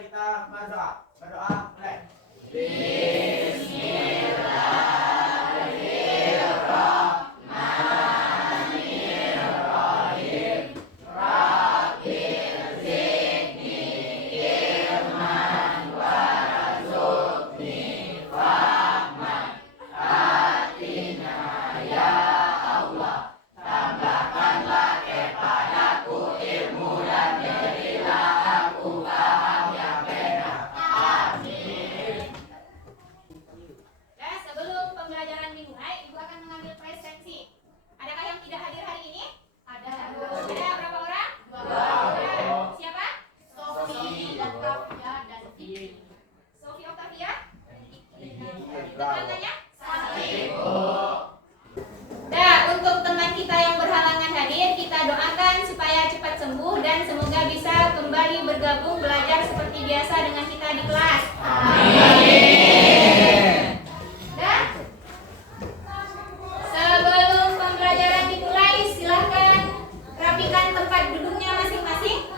mari kita berdoa. Berdoa mulai. Dan semoga bisa kembali bergabung belajar seperti biasa dengan kita di kelas. Dan sebelum pembelajaran dimulai, silahkan rapikan tempat duduknya masing-masing.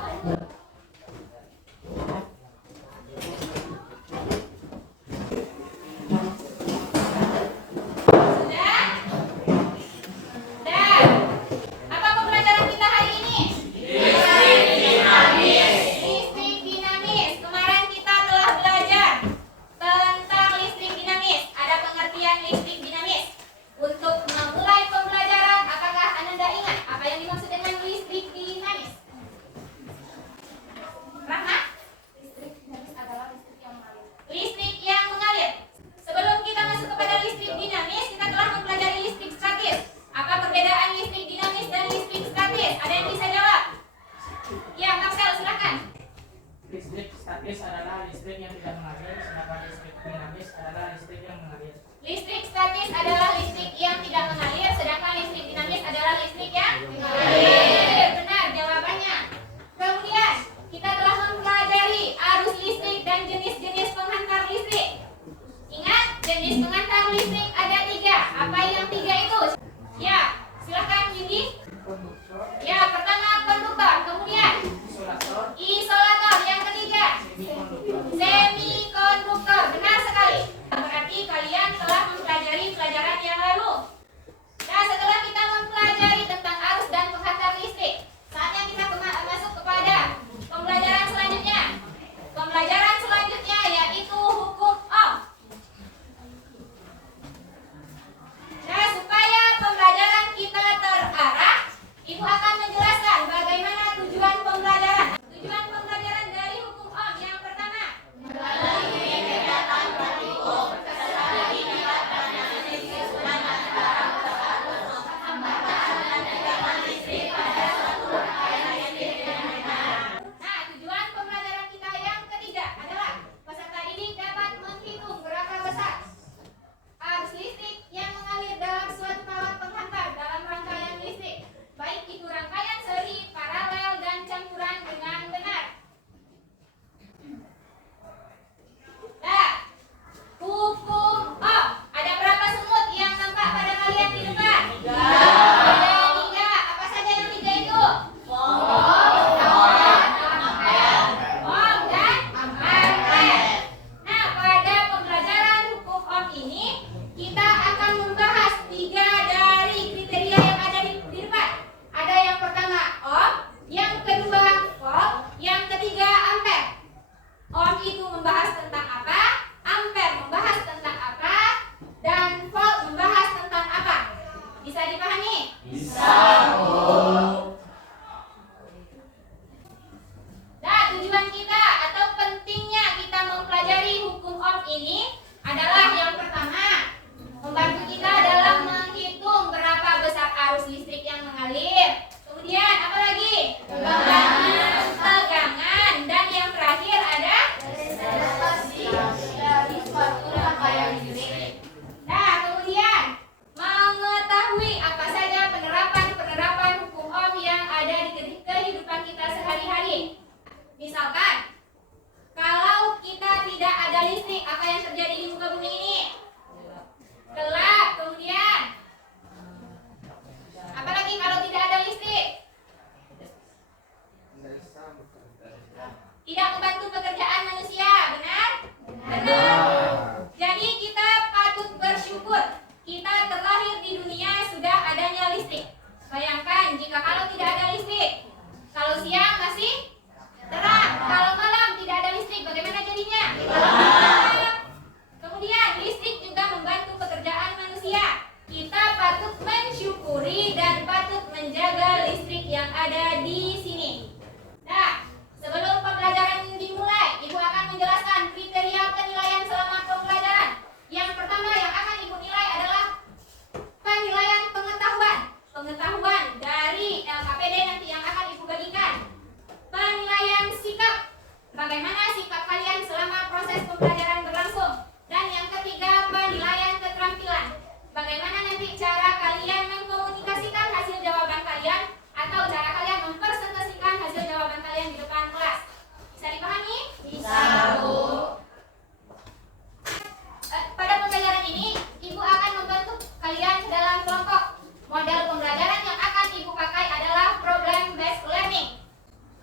Listrik statis adalah listrik yang tidak mengalir, sedangkan listrik dinamis adalah listrik yang mengalir. Listrik statis adalah listrik yang tidak mengalir, sedangkan listrik dinamis adalah listrik yang mengalir. Benar jawabannya. Kemudian kita telah mempelajari arus listrik dan jenis-jenis penghantar listrik. Ingat, jenis penghantar listrik ada 3. Apa yang 3 itu? Ya, silakan Windy. Ya, pertama konduktor, kemudian isolator, yang ketiga semikonduktor. Benar sekali. Berarti kalian telah mempelajari pelajaran yang lalu. Nah, setelah kita mempelajari tentang arus dan penghantar listrik, saatnya kita masuk kepada pembelajaran selanjutnya. Pembelajaran selanjutnya yaitu hukum Ohm. Nah, supaya pembelajaran kita terarah, Ibu akan menjelaskan bagaimana tujuan pembelajaran. Tujuan pembelajaran dari hukum Ohm yang pertama, Nah, tujuan pembelajaran kita yang ketiga adalah peserta didik dapat menghitung berapa besar arus listrik yang mengalir dalam suatu kawat penghantar dalam rangkaian listrik, baik itu rangkaian seri, paralel, dan campuran dengan benar. Nah, hukum Ohm. Ada berapa semut yang nampak pada kalian di depan? Ada 3. Apa saja yang 3 itu? Ohm dan ampere. Nah, pada pembelajaran hukum Ohm ini kita akan membahas 3 dari kriteria yang ada di depan. Ada yang pertama Ohm, yang kedua volt, yang ketiga ampere. Ohm itu membahas tentang apa? Ampere membahas tentang apa? Dan volt membahas tentang apa? Bisa dipahami? Nah, tujuan kita atau pentingnya kita mempelajari hukum Ohm ini adalah yang pertama, membantu kita dalam menghitung berapa besar arus listrik yang mengalir. Kemudian apa lagi? Pembagian tegangan. Dan yang terakhir ada dari suatu rangkaian listrik. Nah, kemudian mengetahui apa saja penerapan hukum Ohm yang ada di kehidupan kita sehari-hari. Misalkan, kalau kita tidak ada listrik, apa yang terjadi di muka bumi ini? Gelap. Kemudian apalagi kalau tidak ada listrik? Tidak membantu pekerjaan bagaimana sikap kalian selama proses pembelajaran berlangsung. Dan yang ketiga, penilaian keterampilan. Bagaimana nanti cara kalian mengkomunikasikan hasil jawaban kalian atau cara kalian mempresentasikan hasil jawaban kalian di depan kelas. Bisa dipahami? Bisa, Bu. Pada pembelajaran ini, Ibu akan membentuk kalian dalam kelompok. Model pembelajaran yang akan Ibu pakai adalah problem based learning.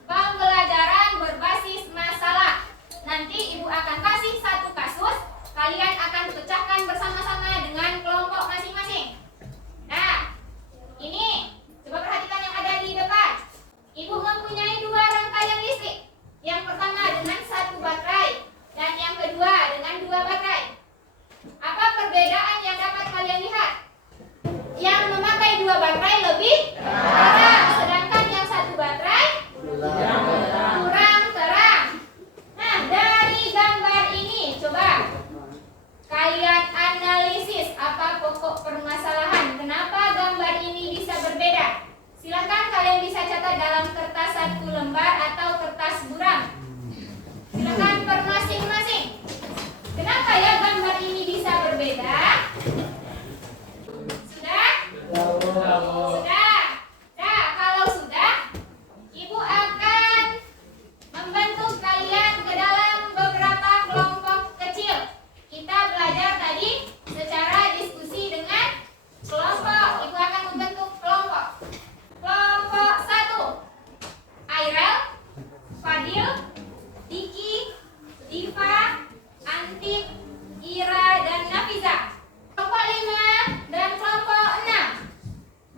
Pembelajaran berbasis masalah. Nanti Ibu akan kasih satu kasus, kalian akan pecahkan bersama-sama dengan kelompok masing-masing. Nah, ini coba perhatikan yang ada di depan. Ibu mempunyai dua rangkaian listrik. Yang pertama dengan satu baterai dan yang kedua dengan dua baterai. Apa perbedaan yang dapat kalian lihat? Yang memakai dua baterai lebih terang, sedangkan yang satu baterai kurang terang. Nah, dari gambar ini coba kalian analisis apa pokok permasalahan. Kenapa gambar ini bisa berbeda? Silakan kalian bisa catat dalam kertas satu lembar atau kertas buram. Silakan per masing-masing. Kenapa ya gambar ini bisa berbeda? Sudah? Sudah. Nah, kalau sudah, Ibu akan membentuk kalian ke dalam beberapa kelompok kecil. Kita belajar tadi secara diskusi dengan kelompok. Ibu akan membentuk kelompok. Kelompok 1, Airel, Fadil, Diki, Diva, Antik, Ira, dan Nafiza. Kelompok 5 dan kelompok 6.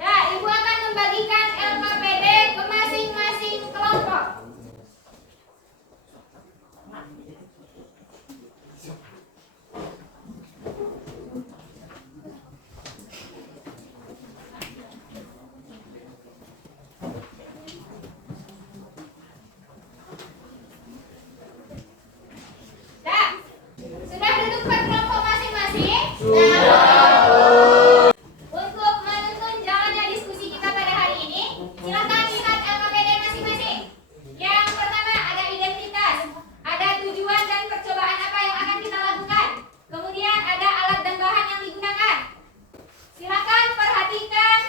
Nah, Ibu akan membagikan LKPD ke masing-masing kelompok. Nah, sudah duduk per kelompok masing-masing? Untuk menuntun jalannya diskusi kita pada hari ini, silakan lihat LKPD masing-masing. Yang pertama ada identitas, ada tujuan dan percobaan apa yang akan kita lakukan. Kemudian ada alat dan bahan yang digunakan. Silakan perhatikan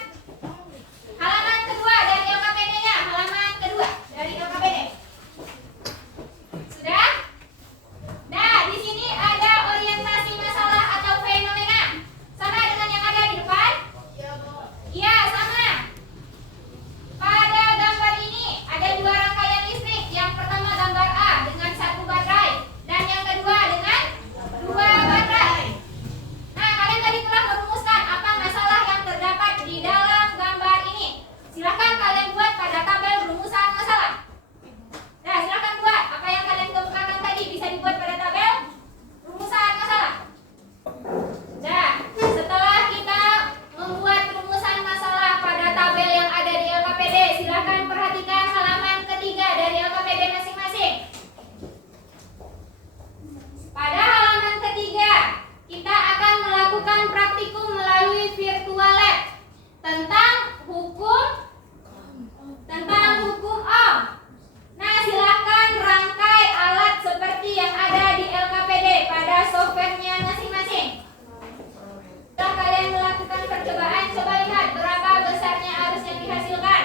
halaman kedua dari LKPD-nya, halaman kedua dari LKPD. Sudah? Nah, di sini ada orientasi masalah atau fenomena. Sama dengan yang ada di depan? Iya, sama. Pada gambar ini ada dua rangkaian listrik. Yang pertama gambar A dengan satu baterai dan yang kedua dengan dua baterai. Nah, kalian tadi telah merumuskan apa masalah yang terdapat di dalam gambar ini. Silakan kalian buat pada tabel rumusan masalah. Nah, silakan buat apa yang kalian kemukakan tadi bisa dibuat pada tabel rumusan masalah. Nah, setelah kita membuat rumusan masalah pada tabel yang ada di LKPD, silakan perhatikan halaman ketiga dari LKPD masing-masing. Pada halaman ketiga, kita akan melakukan praktikum melalui virtual lab tentang hukum Ohm. Nah, silakan rangkai alat seperti yang ada di LKPD pada softwarenya masing-masing. Setelah kalian melakukan percobaan, coba lihat berapa besarnya arus yang dihasilkan.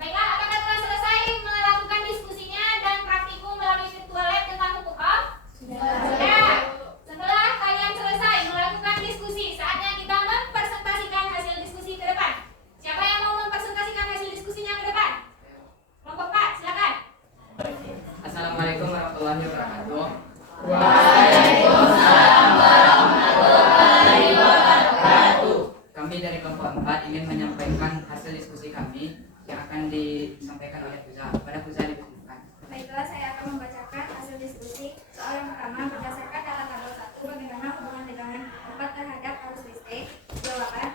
Baiklah, apakah telah selesai melakukan diskusinya dan praktikum melalui virtual lab tentang hukum Ohm? Sudah. Setelah kalian selesai melakukan diskusi, saatnya kita mempresentasikan hasil diskusi ke depan. Siapa yang mau mempresentasikan hasil diskusinya ke depan? Kelompok 4, silakan. Assalamualaikum warahmatullahi wabarakatuh. Kami dari kelompok 4 ingin menyampaikan hasil diskusi kami yang akan disampaikan oleh Fuza. Pada Fuza dibutuhkan. Baiklah, saya akan membacakan hasil diskusi. Soal yang pertama, berdasarkan data tabel 1, bagaimana hubungan tegangan 4 terhadap arus listrik? Jawaban,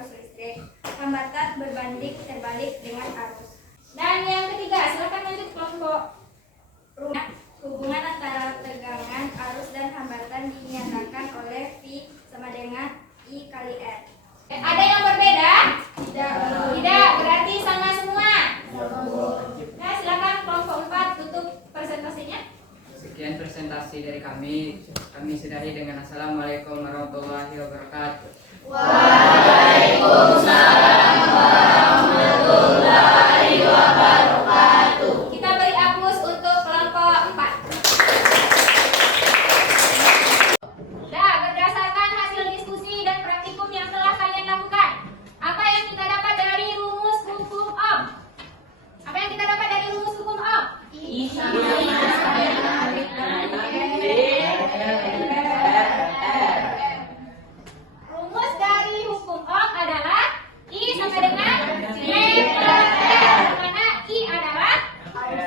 arus listrik. Hambatan berbanding terbalik dengan arus. Dan yang ketiga, silakan lanjut kelompok rumah. Hubungan antara tegangan, arus, dan hambatan dinyatakan oleh V sama dengan I kali R. Ada yang berbeda? Tidak. Tidak, berarti sama semua. Nah, silakan kelompok 4 tutup presentasinya. Sekian presentasi dari kami. Kami sudahi dengan Assalamualaikum warahmatullahi wabarakatuh. Kita beri aplaus untuk kelompok 4. Nah, berdasarkan hasil diskusi dan praktikum yang telah kalian lakukan, apa yang kita dapat dari rumus hukum Ohm? Apa yang kita dapat dari rumus hukum Ohm? Rumus dari hukum Ohm adalah I sama dengan E plus R, di mana I adalah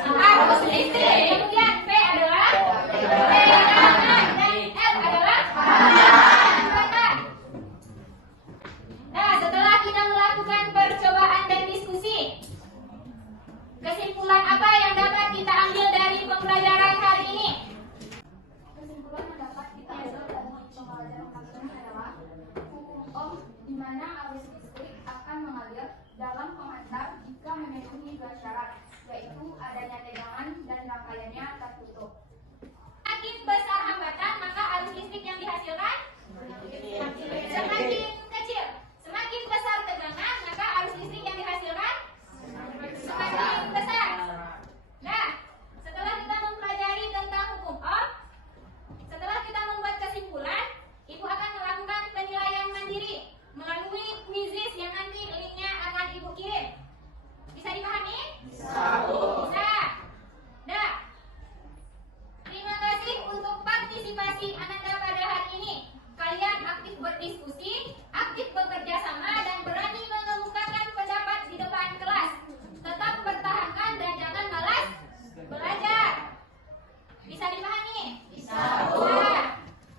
arus listrik, kemudian P adalah tegangan, dan R adalah hambatan. Nah, setelah kita melakukan percobaan dan diskusi, kesimpulan apa yang dapat kita ambil dari pembelajaran hari ini? Kesimpulan yang dapat kita ambil dari pembelajaran kali ini adalah hukum Ohm di mana arus listrik akan mengalir dalam pengantar jika memenuhi dua syarat, yaitu adanya tegangan dan rangkaiannya tertutup. Semakin besar hambatan, maka arus listrik yang dihasilkan semakin kecil. Semakin besar tegangan, maka arus listrik yang dihasilkan semakin besar. Nah, setelah kita mempelajari tentang hukum Ohm, setelah kita membuat kesimpulan, Ibu akan melakukan penilaian mandiri melalui kuisis yang nanti linknya akan Ibu kirim. Bisa dipahami? Bisa. Nah, terima kasih untuk partisipasi Ananda pada hari ini. Kalian aktif berdiskusi, aktif bekerja sama, dan berani mengemukakan pendapat di depan kelas. Tetap pertahankan dan jangan malas belajar. Bisa dipahami? Bisa.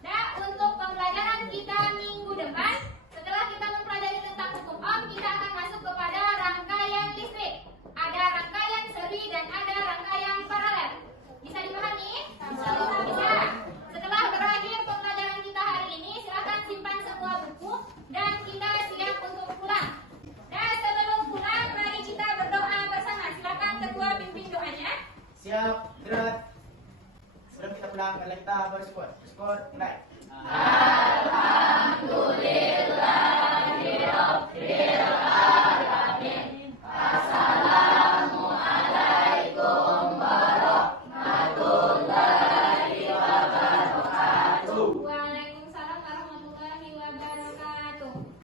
Nah, untuk pembelajaran kita minggu depan, setelah kita mempelajari tentang hukum Ohm, kita akan masuk kepada rangkaian listrik. Ada rangkaian seri dan ada rangkaian paralel. Bisa dipahami? Bisa. Setelah berakhir pembelajaran kita hari ini, silakan simpan semua buku dan kita siap untuk pulang. Nah, sebelum pulang, mari kita berdoa bersama. Silakan ketua pimpin doanya. Siap, gerak. Sebelum kita pulang, kita bersyukur. Bersyukur, mulai.